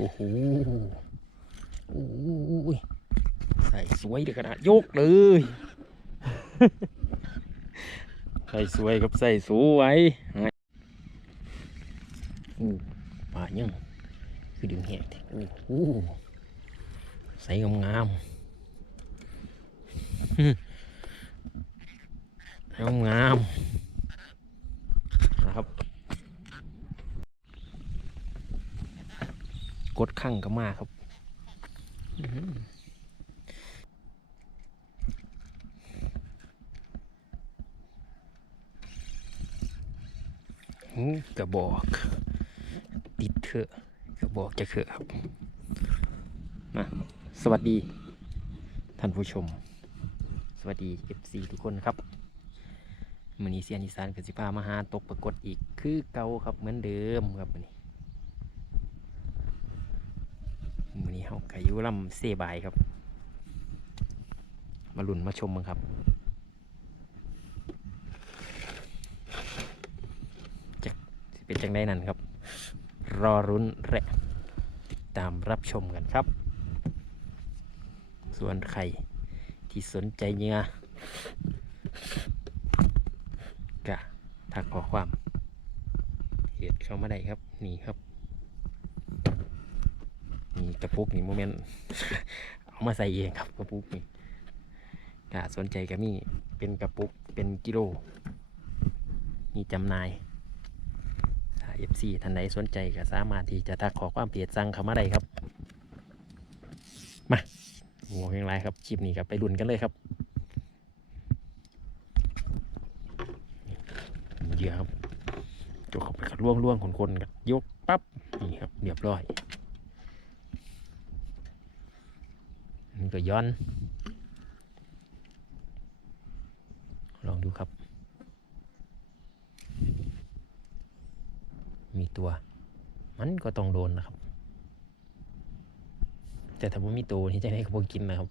โอ้โหโอ้ยใส่สวยเดี๋ยวขนาดยกเลยใส่สวยกับใส่สวยโอ้ป่ายังคือดึงแหกแท้โอ้โหใส่งามๆงามงามๆนะครับ กดขั้งก็มากครับหูกระบอก ติดเถอะกระบอกจะเถอะครับมาสวัสดี ท่านผู้ชม สวัสดี FC ทุกคนครับมือนี้เสียนอีสานกับสิพามาหาตกปรากฏอีกคือเก่าครับเหมือนเดิมครับมือนี้มือ นี้เฮาไก่ยุลำเซบายครับ มาลุ่นมาชมมั้งครับ จะเป็นจังได้นั่นครับ รอรุ้นและติดตามรับชมกันครับ ส่วนใครที่สนใจเหงื่อกะทักขอความเหตุเข้ามาได้ครับ นี่ครับ นี่กระปุกนี่โมเมนต์เอามาใส่เองครับกระปุกนี่กะสนใจก็มีเป็นกระปุกเป็นกิโล มีจำหน่ายถ้า FC ท่านใดสนใจก็สามารถที่จะทักขอความเพจสั่งเข้ามาได้ครับ มาโง่เพียงไรครับคลิปนี้ครับไปลุ้นกันเลยครับเหยื่อครับจกเข้าไปกับล่วงล่วงคนคนๆกับยกปั๊บนี่ครับเรียบร้อย ก็ย้อน ลองดูครับ มีตัว มันก็ต้องโดนนะครับ แต่ถ้าผมมีตัวนี่จะให้เขากินนะครับ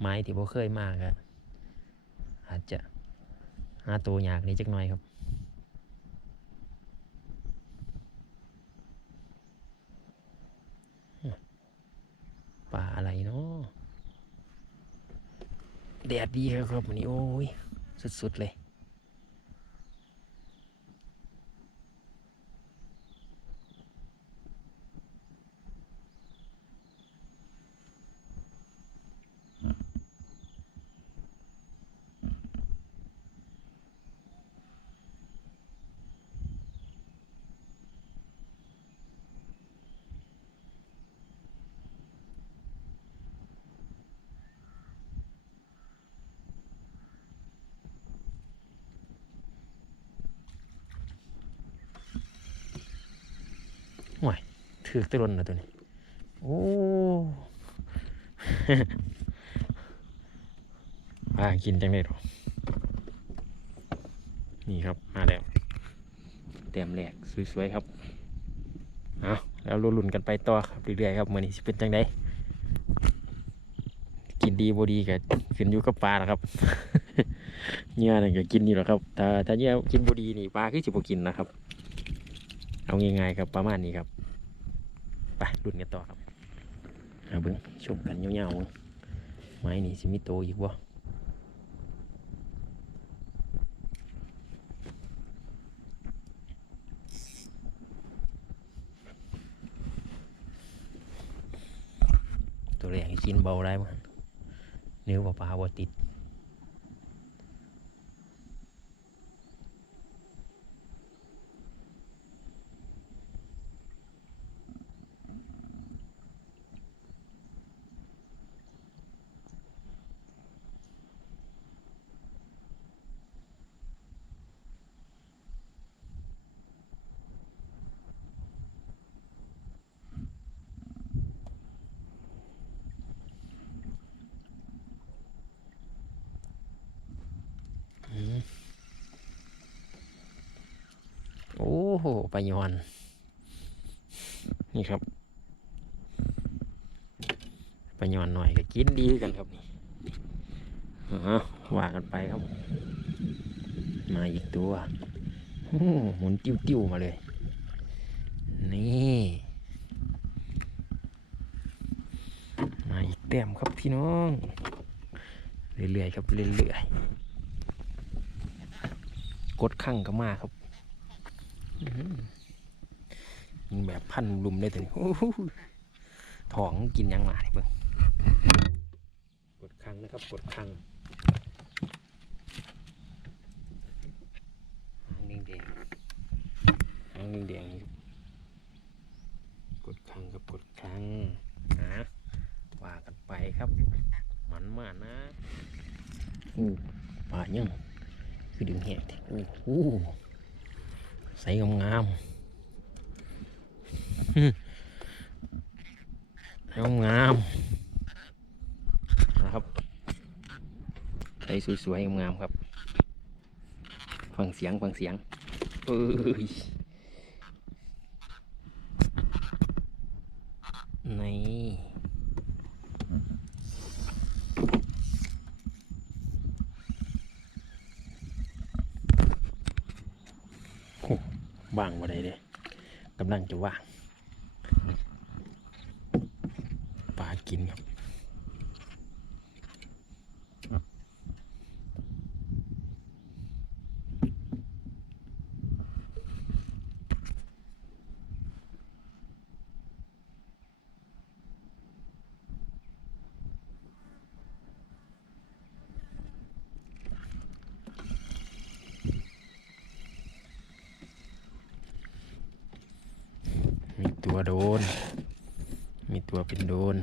ไม้ที่ผมเคยมากอะอาจจะหาตัวยากนิดจักหน่อยครับป่าอะไรเนาะแดดดีครับครับวันนี้โอ้ย สุด ๆ เลย ถือกตะลนนะตัวนี้ โอ้ปลากินจังเลยหรอนี่ครับมาแล้วเต็มแหลกสวยๆครับเอาแล้วลุ้นๆกันไปต่อครับเรื่อยๆครับมือนี้สิเป็นจังไดกินดีบดีก็ขึ้นอยู่กับปลาละครับเหงื่อนี่ก็กินอยู่แล้วครับถ้าถ้าเหงื่อกินบดีนี่ปลาคือสิบกินนะครับ เอาง่ายๆครับประมาณนี้ครับ รุ่นกันต่อครับเอาเบิ้งชมกันยาๆเบิ่งไม้นี่สิมีโตอีกบ่ตัวแรกนี่กินเบาได้มั้งนิ้วปลาๆบ่ติด โอ้โหปยอน นี่ครับไปย้อนหน่อยก็กินดีกันครับนี่อ๋อว่ากันไปครับ มาอีกตัวหมุนติ้วๆมาเลย นี่ มาอีกแต้มครับพี่น้อง เรื่อยๆครับเรื่อยๆกดขั้งก็มาครับ ยิงแบบพันลุมเลยตัวนี้โอ้โหท้องกินยังมาเบิ่งกดข้างนะครับ กดข้างหางแดงๆหางแดงๆกดข้างครับกดข้างนะว่ากันไปครับมันมากนะอู้ป่ายังคือดึงแหกแท้โอ้โห ใส่งามๆฮึใส่งามนะครับใส่สวยๆงามครับ ฟังเสียงฟังเสียงเอ้ยนี่ ว่างวันได้เลยกำลังจะว่างปลากินครับมี ตัวโดน มีตัวเป็นโดน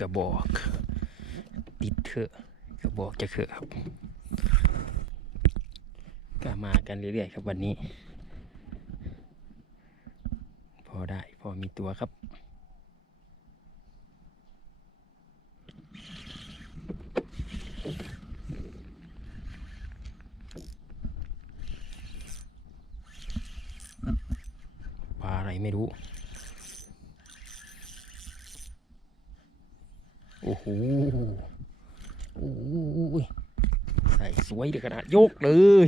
กระบอก ติดเถอะกระบอกจะเถอะครับก็มากันเรื่อยๆครับวันนี้ พอได้พอมีตัวครับปลาอะไรไม่รู้ โหโอ้ยใส่สวยเดี๋ยวขนาดยกเลย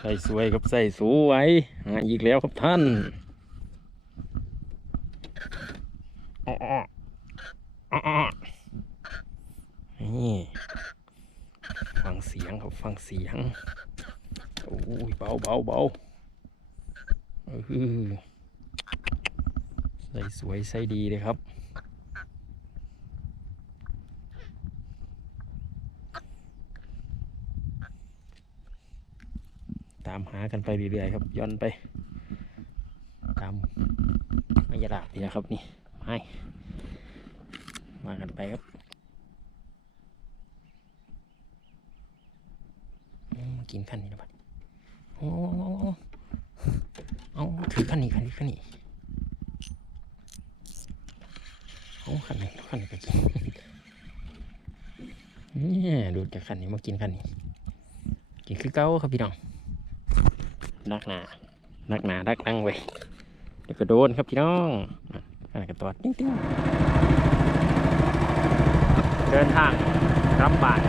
ใส่สวยกับใส่สวยอะอีกแล้วครับท่านอ้ออ้อนี่ฟังเสียงครับฟังเสียง โอ้ยเบาเบาเบาเออ ใส่สวยใส่ดีเลยครับ ตามหากันไปเรื่อยๆครับ ย้อนไปตามไมายาดาบนี่นะครับนี่ให้มากันไปครับกินขั้นนี้นะบัดโอ้เอาถือขั้นนี้ขั้นนี้ขั้นนี้ โอ้ขันนี้ขันนี้ไปกินนี่ดูดจากขันนี้มากินขันนี้ กินคือเก้าครับพี่น้องดักหนาดักหนาดักดังไว้เดี๋ยวก็โดนครับพี่น้องอะไรกันตัวติ้งติ้งเดินทางลำบบาก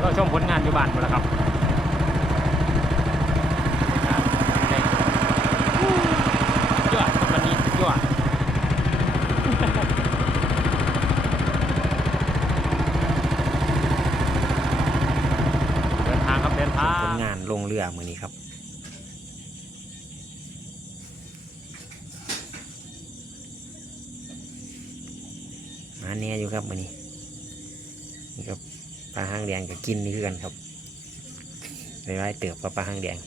ก็ชมผลงานอยู่บ้านหมดแล้วครับได้ยอดครับวันนี้ยอด เดินทางครับเดินทาง ลงเรือมือนี้ครับ มาแน่อยู่ครับมือนี้นี่ครับปลาหางแดงกับกินนี่คือกันครับไว้เติบกับปลาหางแดง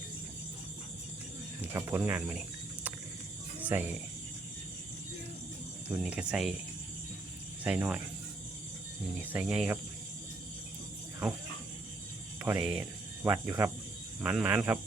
นี่ครับผลงานมือนี้ใส่รุ่นนี้ก็ใส่ใส่น้อยนี่นี่ใส่ใหญ่ครับเอาพอได้วัดอยู่ครับ หมันๆครับ